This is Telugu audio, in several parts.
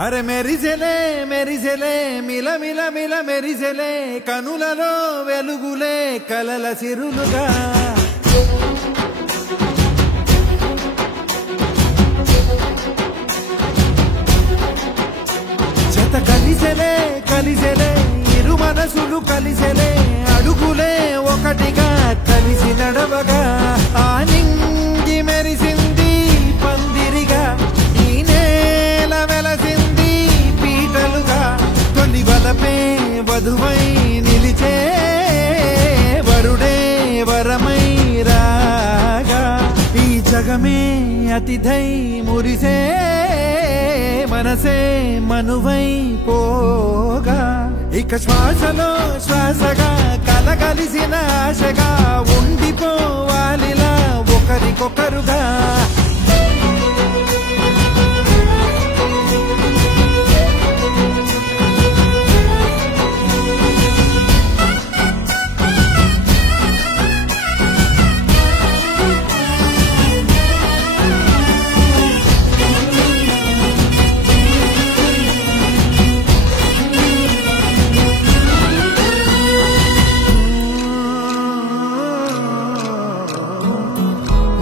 అరే మెరిసెలే మిల మిల మిల మెరిసెలే కనులలో వెలుగులే కలల సిరులుగా జత కలిసెలే ఇరు మనసులు కలిసెలే అడుగులే ఒకటిగా కలిసి నడవగా ఆ నింగి మెరిసింది పందిరిగా ఈ నేల వెలసింది పీటలుగా తొలి వలపే వధువై నిలిచే వరుడే వరమై రాగా ఈ జగమే అతిథై మురిసే మనసే మనువై పోగా ఇక శ్వాసలో శ్వాసగా కలగలిసిన ఆశగా ఉండిపోవాలిలా ఒకరికొకరుగా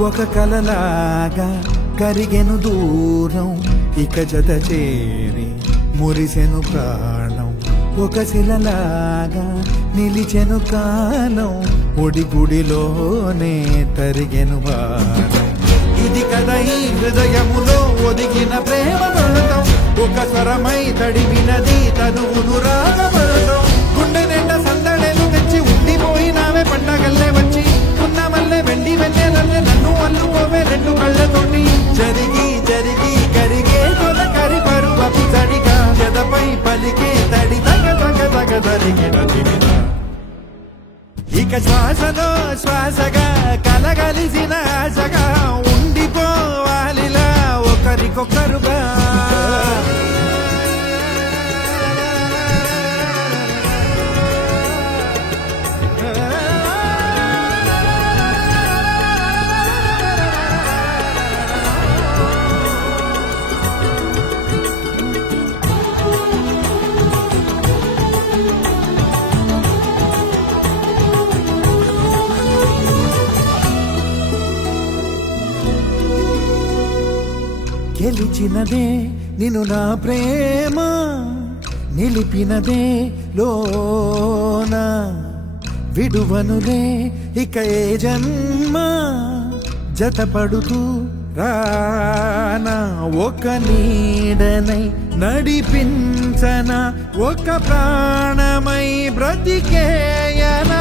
ఒక కలలాగా కరిగెను దూరం ఇక జత చేరి మురిసెను ప్రాణం ఒక శిలలాగా నిలిచెను కాలం ఒడి గుడిలోనే తరిగెను వారం ఇది కదా ఈ హృదయములో ఒదిగిన ప్రేమ పడతాం ఒక స్వరమై తడివినది తనువును రాగపడతాం గుండె నిండా సందడేలు తెచ్చి ఉండిపోయినావే పండగల్లే వచ్చి ఉన్న మల్లె వెండి వెన్నెలల్లే నన్ను అల్లుకోవే రెండు కళ్ళతోటి జరిగి జరిగి కరిగే కొల కరి పరువపు తడిగా జదపై పలికే తడి తగ తగ తగ తరిగిన తిమిర ఇక శ్వాసలో శ్వాసగా కలగలిసిన ఆశగా ఉండిపోవాలిలా ఒకరికొకరుగా గెలిచినదే నిన్ను నా ప్రేమ నిలిపినదే లోన విడువనులే ఇక ఏ జన్మ జతపడుతూ రానా ఒక నీడనై నడిపించన ఒక ప్రాణమై బ్రతికేయనా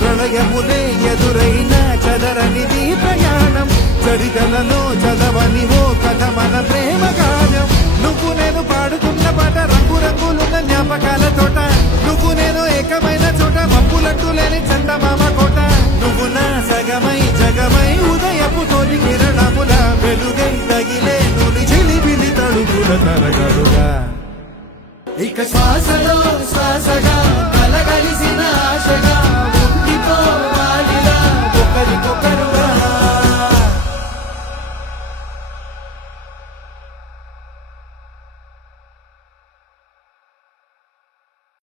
ప్రళయములే ఎదురైన చదరనిది ప్రయాణం చరితలలో చదవని ఓ కథ మన ప్రేమ గానం నువ్వు నేను పాడుతున్న పాట రంగు రంగులున్న జ్ఞాపకాల తోట నువ్వు నేను ఏకమైన చోట మబ్బులంటూ లేని చందమామ కోట నువ్వు నా సగమై జగమై ఉదయపు తోలి కిరణముల వెలుగై తగిలే నులి చిలిబిలి తడుగుల తరగలుగా ఇక శ్వాసలో